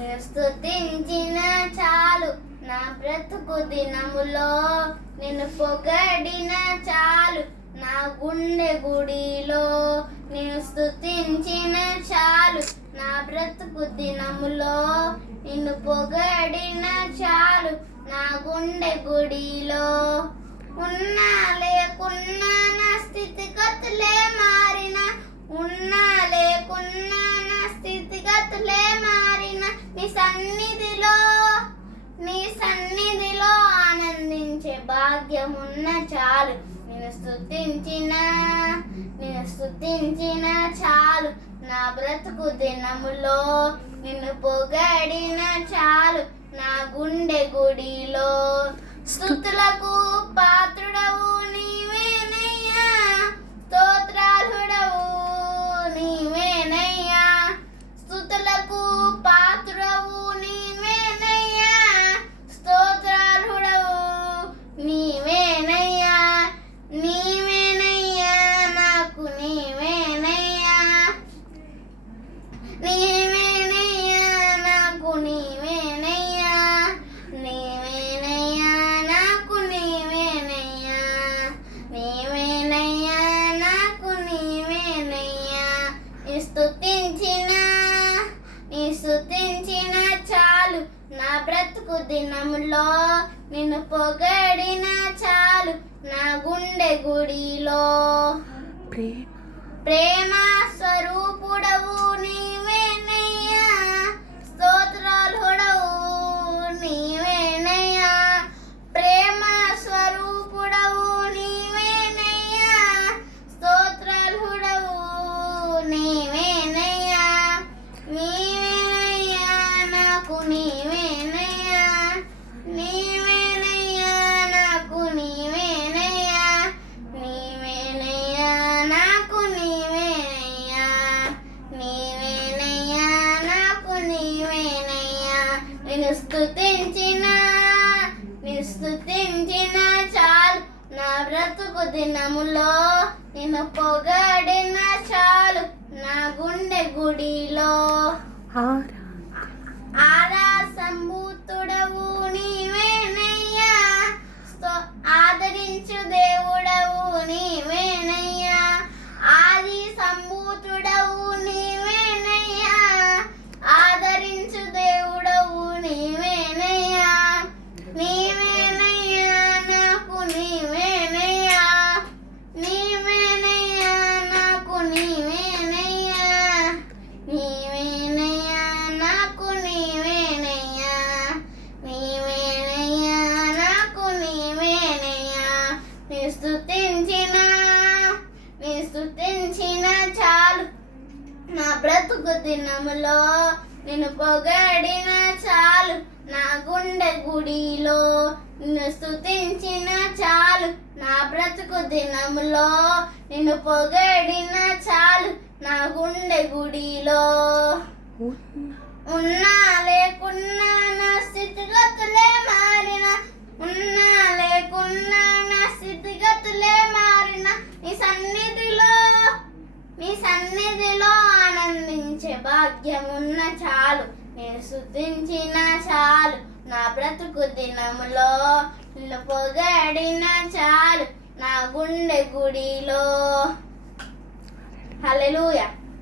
నిన్ను స్తుతించిన చాలు నా బ్రతుకు దినములో, నిన్ను పొగడిన చాలు నా గుండె గుడిలో. నిన్ను స్తుతించిన చాలు నా బ్రతుకు దినములో, నిన్ను పొగడిన చాలు నా గుండె గుడిలో. ఉన్నా లేకున్నా నా స్థితిగతులే మారిన, ఉన్నా లేకున్నా నా స్థితిగతులే మారిన, నీ సన్నిధిలో ఆనందించే భాగ్యమున్న చాలు. నిన్ను స్తుతించిన చాలు నా బ్రతుకు దినములో, నిన్ను పొగడిన చాలు నా గుండె గుడిలో. స్తుతులకు పాత్రుడవు నీవేనయ్యా, స్తోత్రార్హుడవు నీవేనయ్యా. స్తుతులకు పాత్రుడవు నీవేనయ్యా, స్తోత్రార్హుడవు నీవేనయ్యా. నీవేనయ్యా నాకు నీవేనయ్యా, నీవేనయ్యా నాకు నీవేనయ్యా, నీవేనయ్యా నాకు నీవేనయ్యా, నీవేనయ్యా నాకు నీవేనయ్యా. నీ స్తుతించిన చాలు నా బ్రతుకు దినములో, నిన్ను పొగడిన చాలు నా గుండె గుడిలో. ప్రేమ స్వరూపుడవు నీవేనయ్యా, స్తోత్రార్హుడవు నీవేనయ్యా. ప్రేమ స్వరూపుడవు నీవేనయ్యా, స్తోత్రార్హుడవు నీవేనయ్యా. నీవేనయ్యా నాకు నీవేనయ్యా, నీవేనయ్యా నాకు నీవేనయ్యా, నీవేనయ్యా నాకు నీవేనయ్యా, నీవేనయ్యా నాకు నీవేనయ్యా. నిన్ను స్తుతించిన చాలు నా బ్రతుకు దినములో, నిన్ను పొగడిన చాలు నా గుండె గుడిలో. ఆరా సంభూతుడవు నీవేనయ్యా, ఆదరించు దేవుడవు నీవేనయ్యా. ఆది సంభూతుడవు నీవేనయ్యా, ఆదరించు దేవుడవు నీవేనయ్యా. నీవేనయ్యా నాకు నీవేనయ్యా, నీవేనయ్యా నాకు నీవేనయ్యా, నీవేనయ్యా నాకు నీవేనయ్యా, నీవేనయ్యా నాకు నీవేనయ్యా. నీ స్తుతించిన చాలు నా బ్రతుకు దినములో, నిన్ను పొగడిన చాలు నా గుండె గుడిలో. నిన్ను స్తుతించిన చాలు నా బ్రతుకు దినములో, నిన్ను పొగడిన చాలు నా గుండె గుడిలో. ఉన్నా లేకున్నా నా స్థితిగతులే మారిన, ఉన్నా లేకున్నా నా స్థితిగతులే మారిన, నీ సన్నిధిలో ఆనందించే భాగ్యమున్న చాలు. నేను స్తుతించిన చాలు నా బ్రతుకు దినములో, నిన్ను పొగడిన చాలు నా గుండె గుడిలో. హల్లెలూయా.